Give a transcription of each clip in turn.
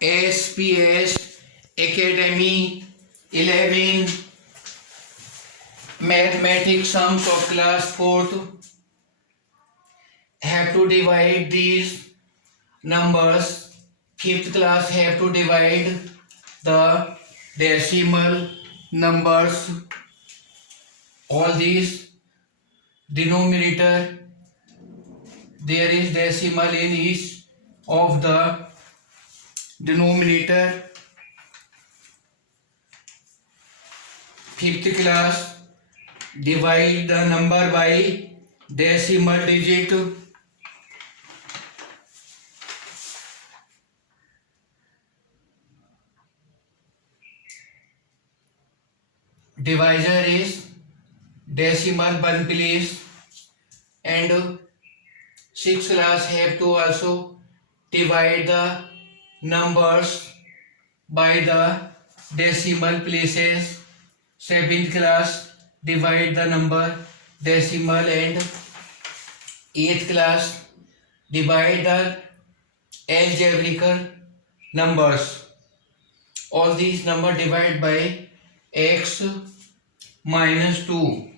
SPS Academy 11 Mathematics sums of class 4th. Have to divide these numbers. 5th class have to divide the decimal numbers. All these denominator, there is decimal in each of the denominator. 5th class divide the number by decimal digit. Divisor is decimal one place, and 6th class have to also divide the numbers by the decimal places. 7th class divide the number decimal, and 8th class divide the algebraical numbers. All these numbers divide by x minus 2.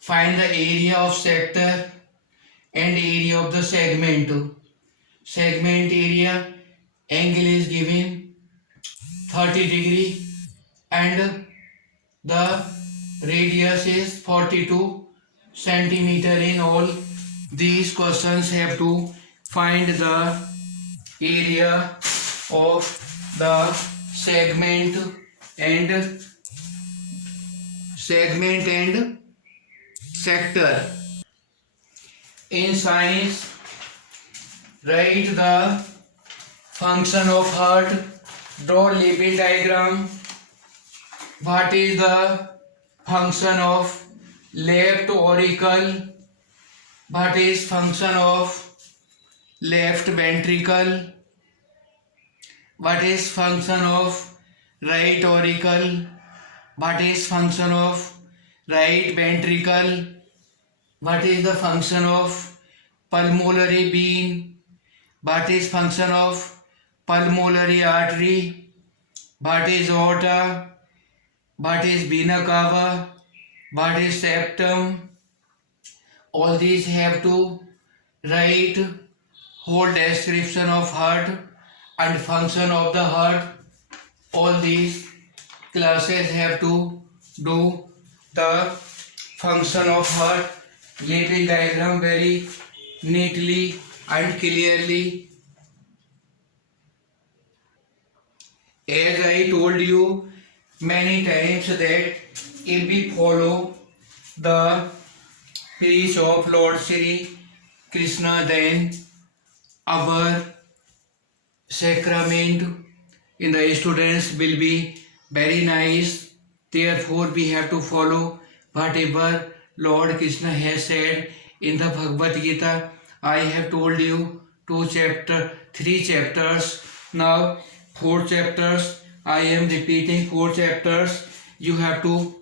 Find the area of sector and area of the segment. Segment area, angle is given 30 degree and the radius is 42 centimeter. In all these questions have to find the area of the segment and sector. In science, write the function of heart, draw Levy diagram. What is the function of left auricle? What is function of left ventricle? What is function of right auricle? What is function of right ventricle? What is the function of pulmonary vein? What is function of pulmonary artery? What is aorta? What is vena cava? What is septum? All these have to write whole description of heart and function of the heart. All these classes have to do the function of heart. Levy diagram very neatly and clearly. As I told you many times that if we follow the preach of Lord Shri Krishna, then our sacrament in the students will be very nice. Therefore we have to follow whatever Lord Krishna has said in the Bhagavad Gita. I have told you 3 chapters. Now 4 chapters. I am repeating 4 chapters. You have to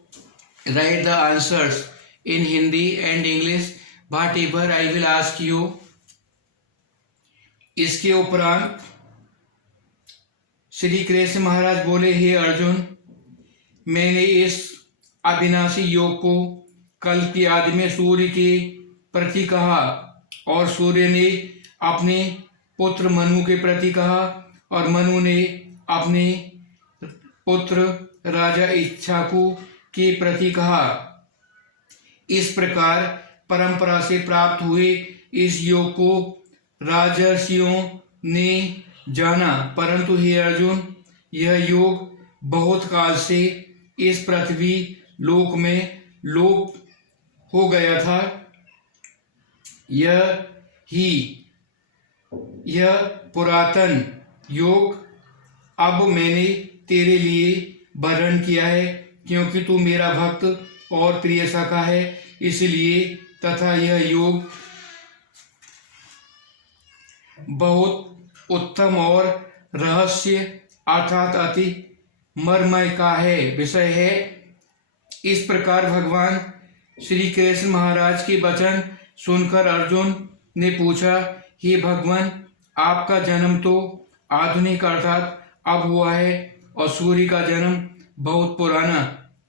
write the answers in Hindi and English. Whatever I will ask you. इसके उपरांत श्री कृष्ण महाराज बोले, हे अर्जुन, मैंने इस अविनाशी योग को कल की आदि में सूर्य के प्रति कहा और सूर्य ने अपने पुत्र मनु के प्रति कहा और मनु ने अपने पुत्र राजा इक्ष्वाकु के प्रति कहा। इस प्रकार परंपरा से प्राप्त हुए इस योग को राजर्षियों ने जाना, परंतु हे अर्जुन, यह योग बहुत काल से इस पृथ्वी लोक में लोप हो गया था। यह पुरातन योग अब मैंने तेरे लिए वर्ण किया है, क्योंकि तू मेरा भक्त और प्रिय सखा है, इसलिए तथा यह योग बहुत उत्तम और रहस्य अर्थात अति मर्मय का है विषय है। इस प्रकार भगवान श्री कृष्ण महाराज के वचन सुनकर अर्जुन ने पूछा, हे भगवान, आपका जन्म तो आधुनिक अर्थात अब हुआ है और सूर्य का जन्म बहुत पुराना।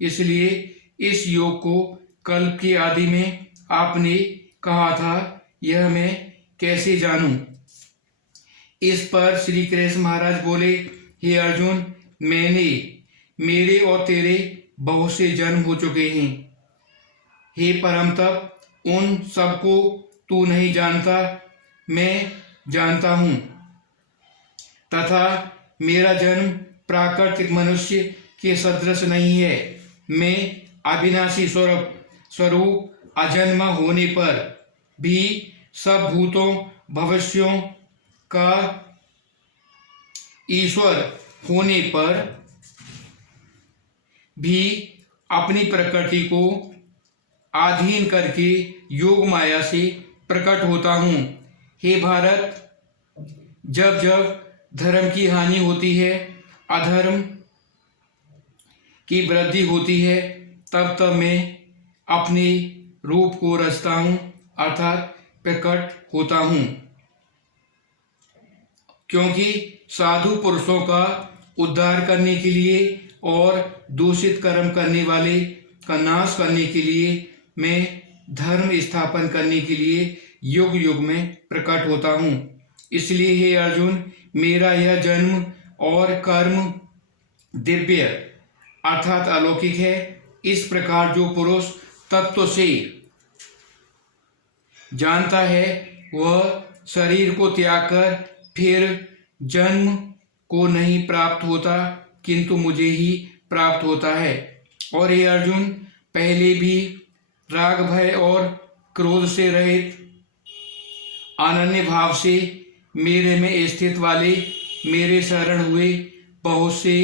इसलिए इस योग को कल्प की आदि में आपने कहा था, यह मैं कैसे जानूं। इस पर श्री कृष्ण महाराज बोले, हे अर्जुन, मेरे और तेरे बहुत से जन्म हो चुके हैं। हे परम तप, उन सबको तू नहीं जानता, मैं जानता हूँ। तथा मेरा जन्म प्राकृतिक मनुष्य के सदृश नहीं है। मैं अविनाशी स्वरूप अजन्मा होने पर भी, सब भूतों भविष्यों का ईश्वर होने पर भी अपनी प्रकृति को अधीन करके योग माया से प्रकट होता हूँ। हे भारत, जब जब धर्म की हानि होती है, अधर्म की वृद्धि होती है, तब तब मैं अपने रूप को रचता हूँ अर्थात प्रकट होता हूँ। क्योंकि साधु पुरुषों का उद्धार करने के लिए और दूषित कर्म करने वाले का नाश करने के लिए, मैं धर्म स्थापन करने के लिए युग युग में प्रकट होता हूँ। इसलिए हे अर्जुन, मेरा यह जन्म और कर्म दिव्य अर्थात अलौकिक है। इस प्रकार जो पुरुष तत्व से जानता है, वह शरीर को त्याग कर फिर जन्म को नहीं प्राप्त होता, किंतु मुझे ही प्राप्त होता है। और ये अर्जुन, पहले भी राग भय और क्रोध से रहित अनन्य भाव से मेरे में स्थित वाले मेरे शरण हुए बहुत से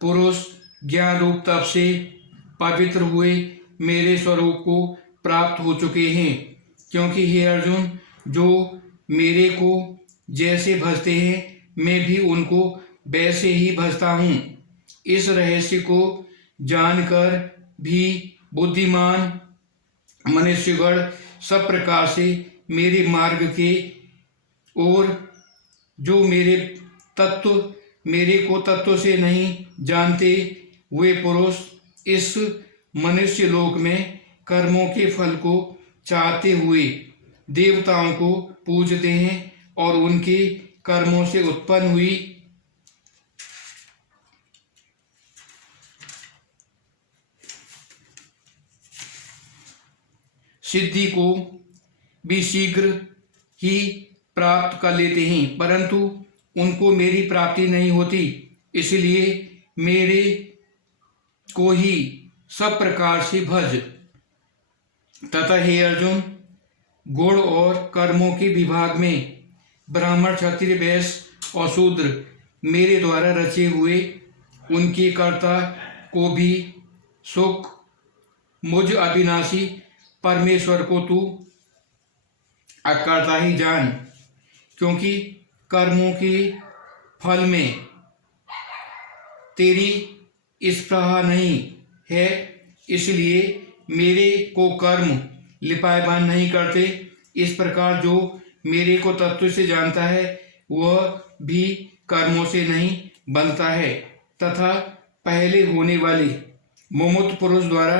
पुरुष ज्ञान रूप तप से पवित्र हुए मेरे स्वरूप को प्राप्त हो चुके हैं। क्योंकि हे अर्जुन, जो मेरे को जैसे भजते हैं, मैं भी उनको वैसे ही भजता हूँ। इस रहस्य को जानकर भी बुद्धिमान मनुष्यगण सब प्रकार से मेरे मार्ग के और जो मेरे को तत्व से नहीं जानते, वे पुरुष इस मनुष्य लोक में कर्मों के फल को चाहते हुए देवताओं को पूजते हैं और उनके कर्मों से उत्पन्न हुई सिद्धि को भी शीघ्र ही प्राप्त कर लेते हैं, परंतु उनको मेरी प्राप्ति नहीं होती। इसलिए मेरे को ही सब प्रकार से भज। तथा हे अर्जुन, गुण और कर्मों के विभाग में ब्राह्मण क्षत्रिय वैश्य और शूद्र मेरे द्वारा रचे हुए उनके कर्ता को भी सुख मुझ अविनाशी परमेश्वर को तू अकर्ता ही जान। क्योंकि कर्मों के फल में तेरी स्पृहा नहीं है, इसलिए मेरे को कर्म लिपायमान नहीं करते। इस प्रकार जो मेरे को तत्व से जानता है, वह भी कर्मों से नहीं बनता है। तथा पहले होने वाले मुमुक्त पुरुष द्वारा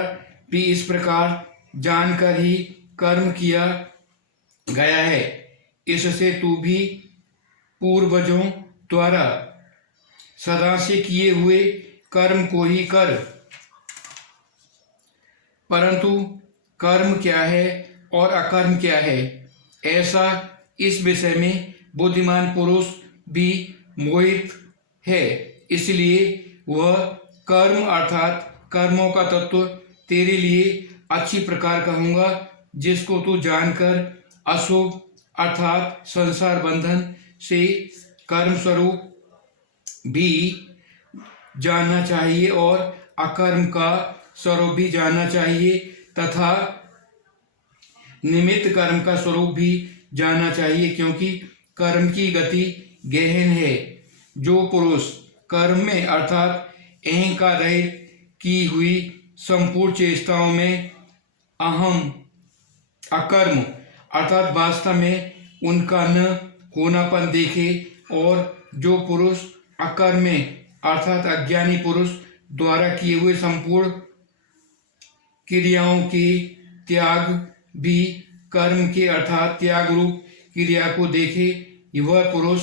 भी इस प्रकार जानकर ही कर्म किया गया है। इससे तू भी पूर्वजों द्वारा सदा से किए हुए कर्म को ही कर। परंतु कर्म क्या है और अकर्म क्या है, ऐसा इस विषय में बुद्धिमान पुरुष भी मोहित है। इसलिए वह कर्म अर्थात कर्मों का तत्व तेरे लिए अच्छी प्रकार कहूँगा, जिसको तू जानकर अशुभ अर्थात संसार बंधन से कर्म स्वरूप भी जानना चाहिए और अकर्म का स्वरूप भी जानना चाहिए, तथा निमित्त कर्म का स्वरूप भी जानना चाहिए। क्योंकि कर्म की गति गहन है। जो पुरुष कर्म में अर्थात अहंकार रहित की हुई संपूर्ण चेष्टाओं में अहम अकर्म अर्थात वास्तव में उनका न होनापन देखे और जो पुरुष अकर्मे अर्थात अज्ञानी पुरुष द्वारा किए हुए संपूर्ण क्रियाओं के त्याग भी कर्म के अर्थात त्याग रूप क्रिया को देखे, वह पुरुष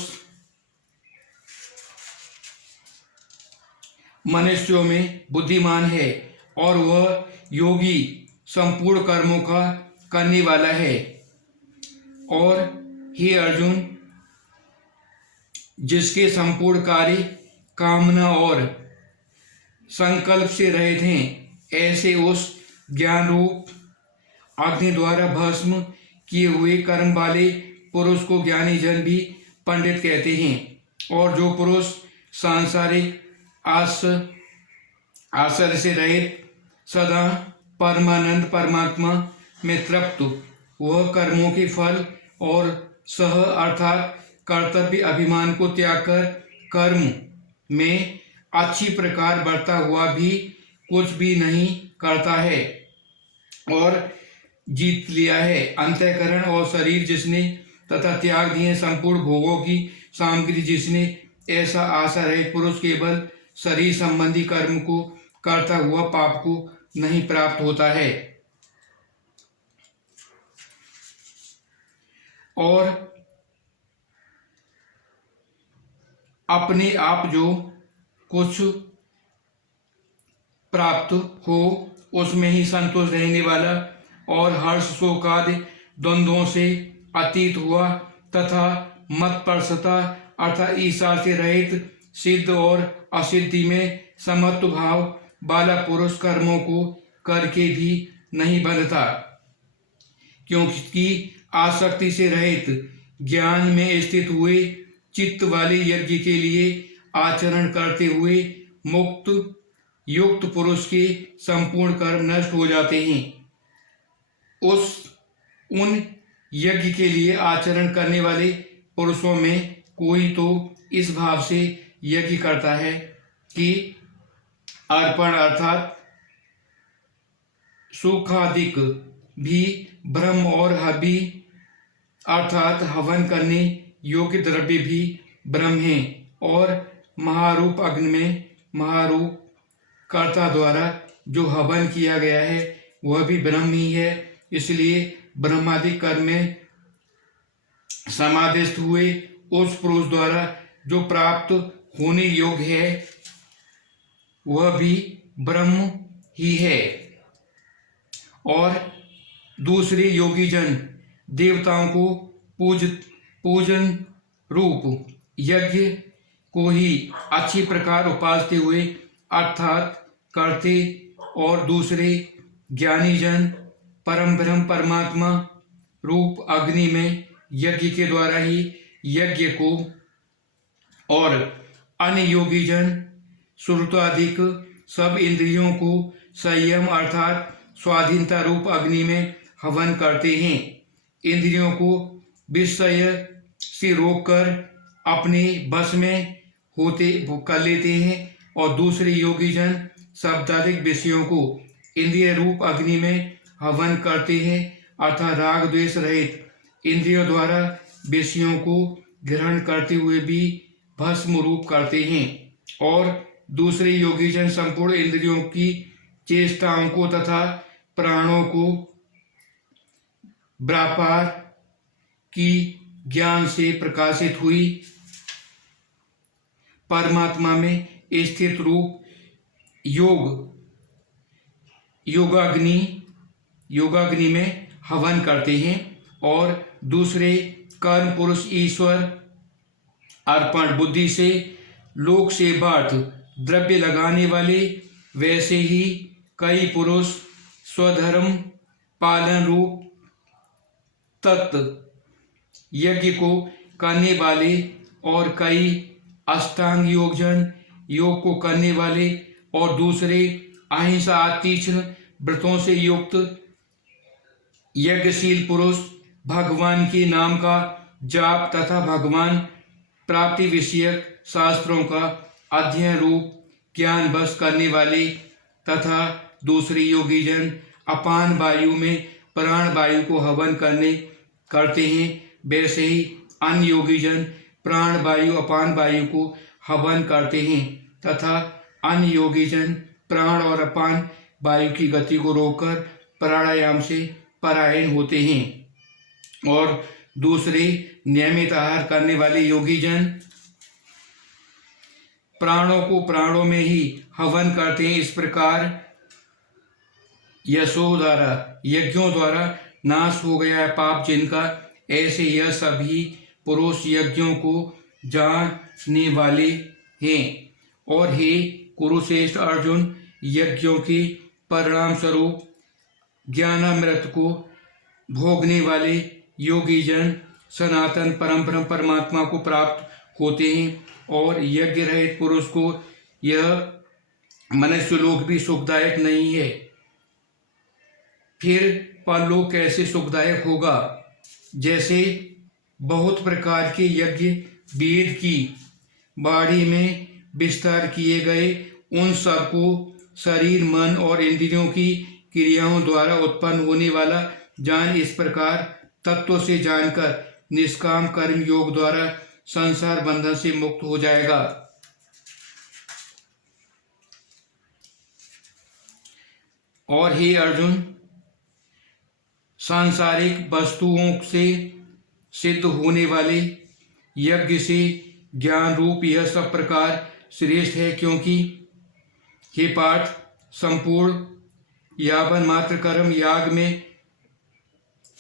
मनुष्यों में बुद्धिमान है और वह योगी संपूर्ण कर्मों का करने वाला है। और हे अर्जुन, जिसके संपूर्ण कार्य कामना और संकल्प से रहित हैं, ऐसे उस ज्ञान रूप अग्नि द्वारा भस्म किए हुए कर्म वाले पुरुष को ज्ञानी जन भी पंडित कहते हैं। और जो पुरुष सांसारिक आश्रय से रहित सदा परमानंद परमात्मा में तृप्त, वह कर्मों के फल और सह अर्थात कर्तव्य अभिमान को त्याग कर कर्म में अच्छी प्रकार बढ़ता हुआ भी कुछ भी नहीं करता है और जीत लिया है अंतःकरण और शरीर जिसने तथा त्याग दिए संपूर्ण भोगों की सामग्री जिसने, ऐसा आशा रहित पुरुष केवल शरीर संबंधी कर्म को करता हुआ पाप को नहीं प्राप्त होता है। और अपने आप जो कुछ प्राप्त हो उसमें ही संतोष रहने वाला और हर्ष शोक आदि द्वंद्वों से अतीत हुआ तथा मतपरसता अर्थात ईर्ष्या से रहित सिद्ध और असिद्धि में समत्व भाव वाला पुरुष कर्मों को करके भी नहीं बंधता, क्योंकि आसक्ति से रहित ज्ञान में स्थित हुए चित्त वाले यज्ञ के लिए आचरण करते हुए मुक्त युक्त पुरुष के संपूर्ण कर्म नष्ट हो जाते हैं। उन यज्ञ के लिए आचरण करने वाले पुरुषों में कोई तो इस भाव से यज्ञ करता है कि अर्पण अर्थात सुखादिक भी ब्रह्म और हवि अर्थात हवन करने योग्य द्रव्य भी ब्रह्म है और महारूप अग्नि में महारूप कर्ता द्वारा जो हवन किया गया है वह भी ब्रह्म ही है। इसलिए ब्रह्मादि कर्म में समाधिस्थ हुए उस पुरुष द्वारा जो प्राप्त होने योग्य है वह भी ब्रह्म ही है। और दूसरे योगी जन देवताओं को पूजन रूप यज्ञ को ही अच्छी प्रकार उपासते हुए अर्थात करते और दूसरे ज्ञानी जन परम ब्रह्म परमात्मा रूप अग्नि में यज्ञ के द्वारा ही यज्ञ को और अन्य योगी जन श्रुताधिक सब इंद्रियों को संयम अर्थात स्वाधीनता रूप अग्नि में हवन करते हैं। इंद्रियों को विषय से रोककर अपने बस में होते कर लेते हैं और दूसरे योगी जन शब्दाधिक विषयों को इंद्रिय रूप अग्नि में हवन करते हैं अर्थात राग द्वेष रहित इंद्रियों द्वारा विषयों को ग्रहण करते हुए भी भस्म रूप करते हैं। और दूसरे योगी जन संपूर्ण इंद्रियों की चेष्टाओं को तथा प्राणों को व्यापार की ज्ञान से प्रकाशित हुई परमात्मा में स्थित रूप योगाग्नि में हवन करते हैं। और दूसरे कर्म पुरुष ईश्वर अर्पण बुद्धि से लोक सेवार्थ द्रव्य लगाने वाले, वैसे ही कई पुरुष स्वधर्म पालन रूप तत्व यज्ञ को करने वाले और कई अष्टांग योगजन योग को करने वाले और दूसरे अहिंसा तीक्ष्ण व्रतों से युक्त यज्ञशील पुरुष भगवान के नाम का जाप तथा भगवान प्राप्ति विषयक शास्त्रों का अध्ययन रूप ज्ञान बस करने वाले तथा दूसरे योगी जन अपान वायु में प्राण वायु को हवन करते हैं। वैसे ही अन्य योगी जन प्राण वायु अपान वायु को हवन करते हैं तथा अन्य योगी जन प्राण और अपान वायु की गति को रोककर प्राणायाम से परायण होते हैं। और दूसरे नियमित आहार करने वाले योगी जन प्राणों को प्राणों में ही हवन करते हैं। इस प्रकार यशो द्वारा यज्ञों द्वारा नाश हो गया है पाप जिनका, ऐसे यह सभी पुरुष यज्ञों को जानने वाले हैं। और हे कुरुश्रेष्ठ अर्जुन, यज्ञों के परिणाम स्वरूप ज्ञानामृत को भोगने वाले योगी जन सनातन परम परमात्मा को प्राप्त होते हैं। और यज्ञ रहित पुरुष को यह मनुष्य लोक भी सुखदायक नहीं है। फिर परलोक कैसे सुखदायक होगा? जैसे बहुत प्रकार के यज्ञ वेद की बाड़ी में विस्तार किए गए, उन सब को शरीर मन और इंद्रियों की क्रियाओं द्वारा उत्पन्न होने वाला जान, इस प्रकार तत्व से जानकर निष्काम कर्म योग द्वारा संसार बंधन से मुक्त हो जाएगा। और हे अर्जुन, सांसारिक वस्तुओं से सिद्ध होने वाले यज्ञ से ज्ञान रूप यह सब प्रकार श्रेष्ठ है, क्योंकि हे पार्थ, संपूर्ण यावन मात्र कर्म याग में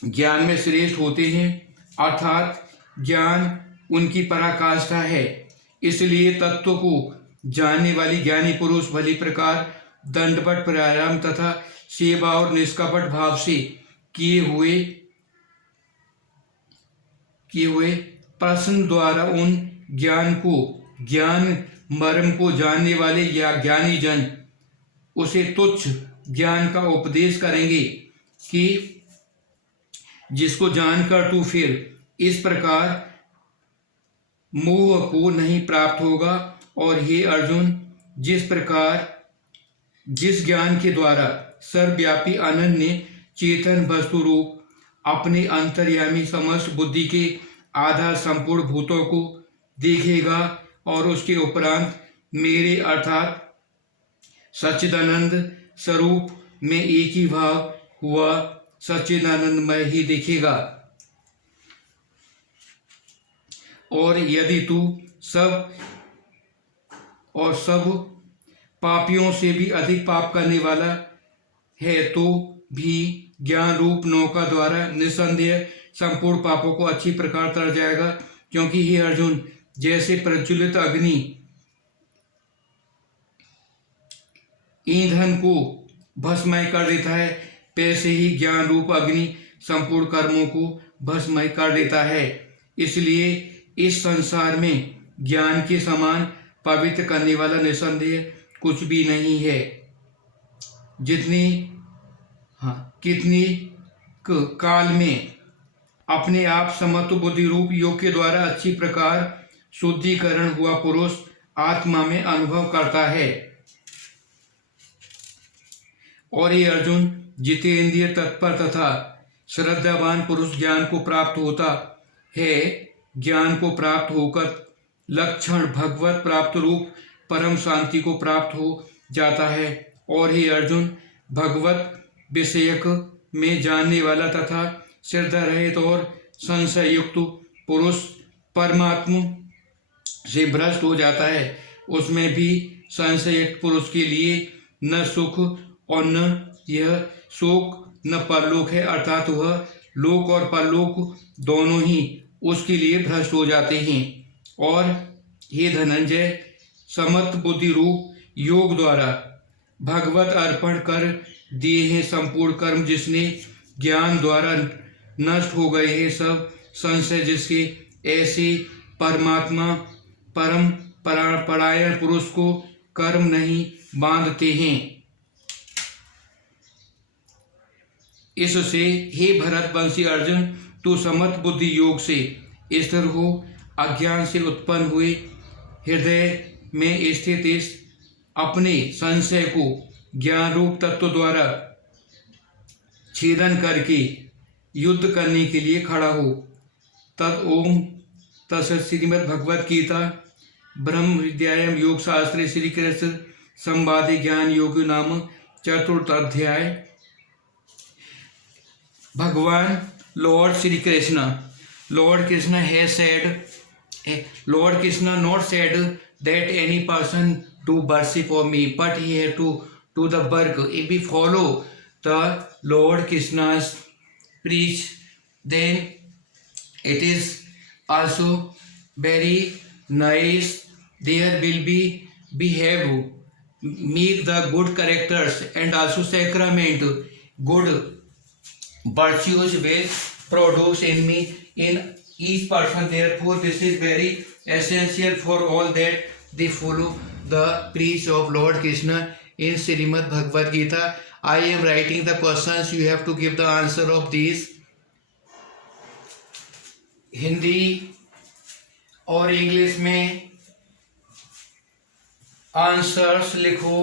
ज्ञान में श्रेष्ठ होते हैं, अर्थात ज्ञान उनकी पराकाष्ठा है। इसलिए तत्व को जानने वाली ज्ञानी पुरुष भली प्रकार दंडवत प्राणायाम तथा सेवा और निष्कपट भाव से किए हुए प्रश्न द्वारा उन ज्ञान मर्म को जानने वाले या ज्ञानी जन उसे तुच्छ ज्ञान का उपदेश करेंगे कि जिसको जानकर तू फिर इस प्रकार मोह को नहीं प्राप्त होगा। और हे अर्जुन, जिस ज्ञान के द्वारा सर्वव्यापी अनन्य चेतन वस्तु रूप अपने अंतर्यामी समस्त बुद्धि के आधार संपूर्ण भूतों को देखेगा और उसके उपरांत मेरे अर्थात सच्चिदानंद स्वरूप में एक ही भाव हुआ सच्चिदानंदमय ही देखेगा। और यदि तू सब पापियों से भी अधिक पाप करने वाला है तो भी ज्ञान रूप नौका द्वारा निस्संदेह संपूर्ण पापों को अच्छी प्रकार तर जाएगा। क्योंकि हे अर्जुन, जैसे प्रज्वलित अग्नि ईंधन को भस्मय कर देता है, वैसे ही ज्ञान रूप अग्नि संपूर्ण कर्मों को भस्मय कर देता है। इसलिए इस संसार में ज्ञान के समान पवित्र करने वाला निसंदेह कुछ भी नहीं है। कितनी काल में अपने आप समत्व बुद्धि रूप योग के द्वारा अच्छी प्रकार शुद्धिकरण हुआ पुरुष आत्मा में अनुभव करता है। और ये अर्जुन, जितेंद्रिय तत्पर तथा श्रद्धावान पुरुष ज्ञान को प्राप्त होता है। ज्ञान को प्राप्त होकर लक्षण भगवत प्राप्त रूप परम शांति को प्राप्त हो जाता है। और हे अर्जुन, भगवत विषयक में जानने वाला तथा श्रद्धा रहित और संशय युक्त पुरुष परमात्मा से भ्रष्ट हो जाता है। उसमें भी संशय युक्त पुरुष के लिए न सुख और न यह शोक न परलोक है, अर्थात वह लोक और परलोक दोनों ही उसके लिए भ्रष्ट हो जाते हैं। और हे धनंजय, समत्व बुद्धि रूप योग द्वारा भगवत अर्पण कर दिए हैं संपूर्ण कर्म जिसने ज्ञान द्वारा नष्ट हो गए हैं सब संशय, जिसके ऐसे परमात्मा परम परायण पुरुष को कर्म नहीं बांधते हैं। इससे हे भरतवंशी अर्जुन, तू समत्व बुद्धि योग से स्थिर हो, अज्ञान से उत्पन्न हुए हृदय में स्थित इस अपने संशय को ज्ञान रूप तत्व द्वारा छेदन करके युद्ध करने के लिए खड़ा हो। तद ओम तत्सत् श्रीमद् भगवद गीता ब्रह्म विद्यायाम योग शास्त्रे श्री कृष्ण संवादे ज्ञान योग नाम चतुर्थ अध्याय। भगवान Lord Shri Krishna, Lord Krishna has said, Lord Krishna not said that any person do worship for me, but he have to do the work. If we follow the Lord Krishna's preach, then it is also very nice. There will be behave, make the good characters and also sacrament, good virtues will produce in me in each person. Therefore this is very essential for all that they follow the preach of Lord Krishna in Srimad Bhagavad Gita. I am writing the questions, you have to give the answer of these. Hindi और English में answers लिखो।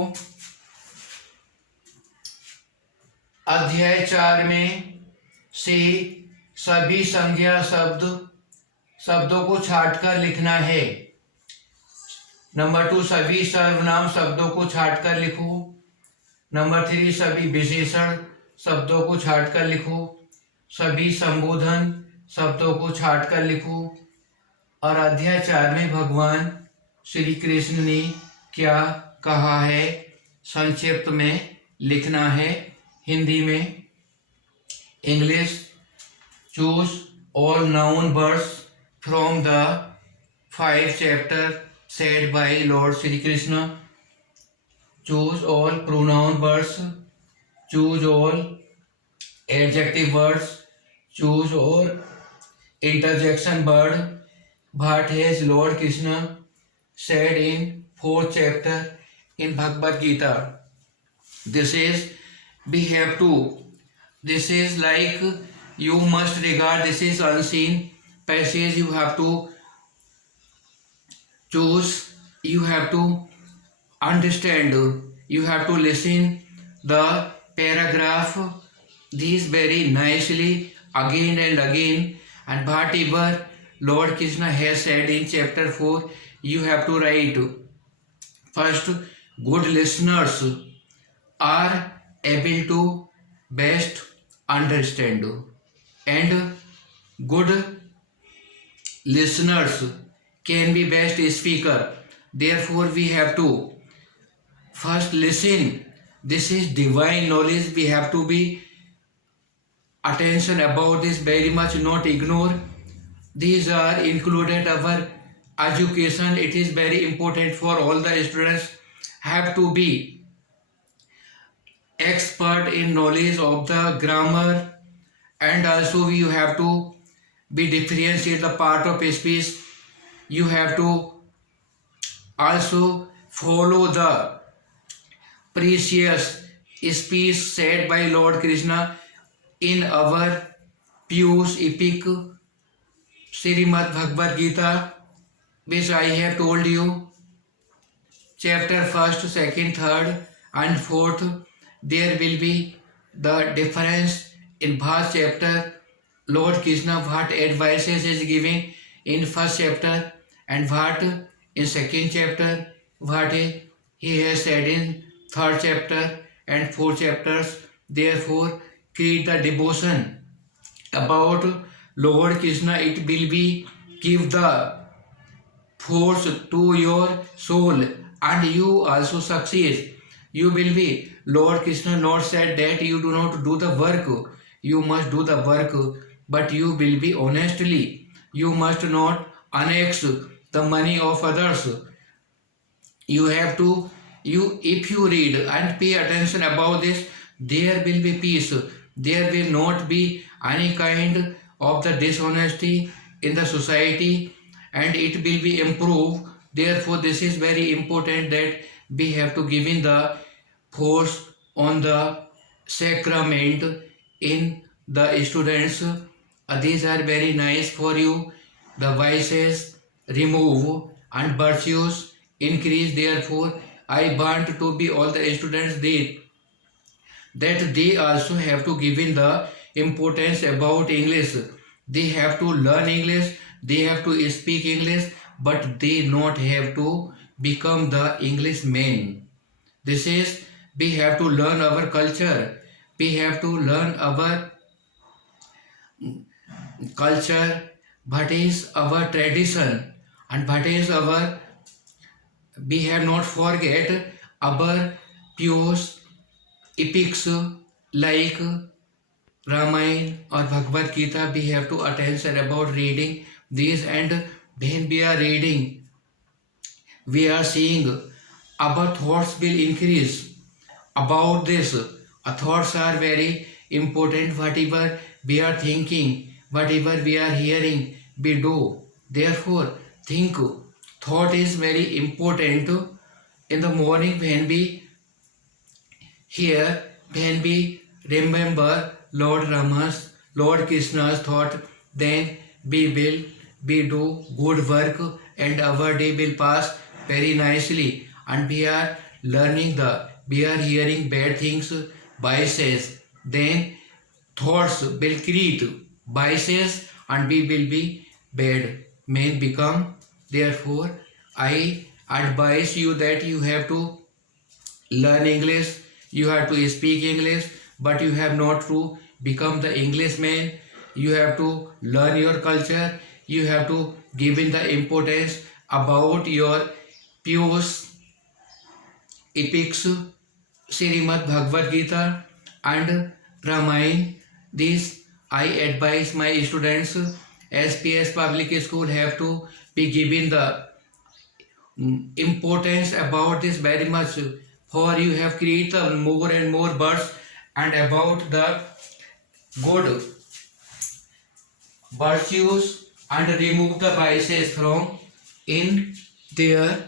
अध्याय 4 में से सभी संज्ञा शब्दों को छांटकर लिखना है। नंबर 2 सभी सर्वनाम शब्दों को छांटकर लिखो। नंबर 3 सभी विशेषण शब्दों को छांटकर लिखो। सभी संबोधन शब्दों को छांटकर लिखो। और अध्याय 4 में भगवान श्री कृष्ण ने क्या कहा है संक्षिप्त में लिखना है। हिंदी में English, choose all noun words from the 5 chapters said by Lord Shri Krishna. Choose all pronoun words, choose all adjective words, choose all interjection word. What has Lord Krishna said in 4th chapter in Bhagavad Gita? This is we have to. This is like you must regard this is unseen passage. You have to choose, you have to understand, you have to listen the paragraph these very nicely again and again, and whatever Lord Krishna has said in chapter 4 you have to write. First, good listeners are able to best understand, and good listeners can be best speaker. Therefore we have to first listen. This is divine knowledge. We have to be attention about this very much, not ignore. These are included our education. It is very important for all the students have to be expert in knowledge of the grammar, and also you have to be differentiate the part of speech. You have to also follow the precious speech said by Lord Krishna in our pious epic Srimad Bhagavad Gita, which I have told you. Chapter 1st, 2nd, 3rd and 4th, there will be the difference. In first chapter Lord Krishna what advices is giving in first chapter, and what in second chapter, what he has said in third chapter and fourth chapters. Therefore create the devotion about Lord Krishna. It will be give the force to your soul, and you also succeed. You will be. Lord Krishna not said that you do not do the work. You must do the work, but you will be honestly. You must not annex the money of others. You have to. If you read and pay attention about this, there will be peace. There will not be any kind of the dishonesty in the society, and it will be improved. Therefore this is very important that we have to give in the force on the sacrament in the students. These are very nice for you. The vices remove and virtues increase. Therefore I want to be all the students that they also have to give in the importance about English. They have to learn English. they have to speak English, but they not have to become the Englishman. This is, we have to learn our culture. We have to learn our culture, what is our tradition, and what is our, we have not forget our pure epics like Ramayana or Bhagavad Gita. We have to attention about reading these, and when we are reading, we are seeing our thoughts will increase about this. Our thoughts are very important. Whatever we are thinking, whatever we are hearing, we do. Therefore, think. Thought is very important. In the morning, when we hear, when we remember Lord Rama's, Lord Krishna's thought, then we do good work, and our day will pass very nicely, and we are hearing bad things, biases, then thoughts will create biases, and we will be bad men become. Therefore, I advise you that you have to learn English, you have to speak English, but you have not to become the Englishman. You have to learn your culture, you have to give in the importance about your pure epics, Srimad Bhagavad Gita and Ramayana. This I advise my students. SPS Public School have to be given the importance about this very much, for you have created more and more birds, and about the good virtues, and remove the biases from in their